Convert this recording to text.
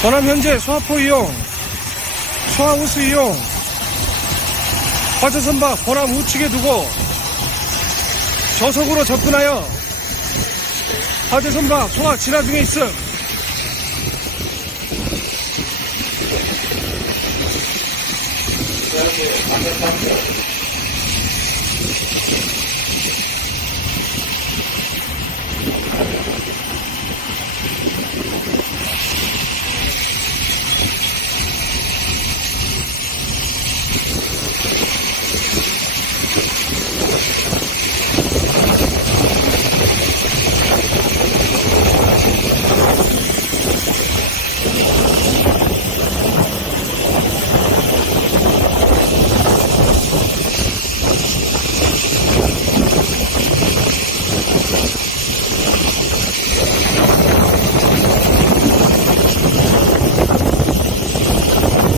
전함 현재 소화포 이용, 소화우수 이용, 화재선박 번함 우측에 두고 저속으로 접근하여 화재선박 소화 진화 중에 있음.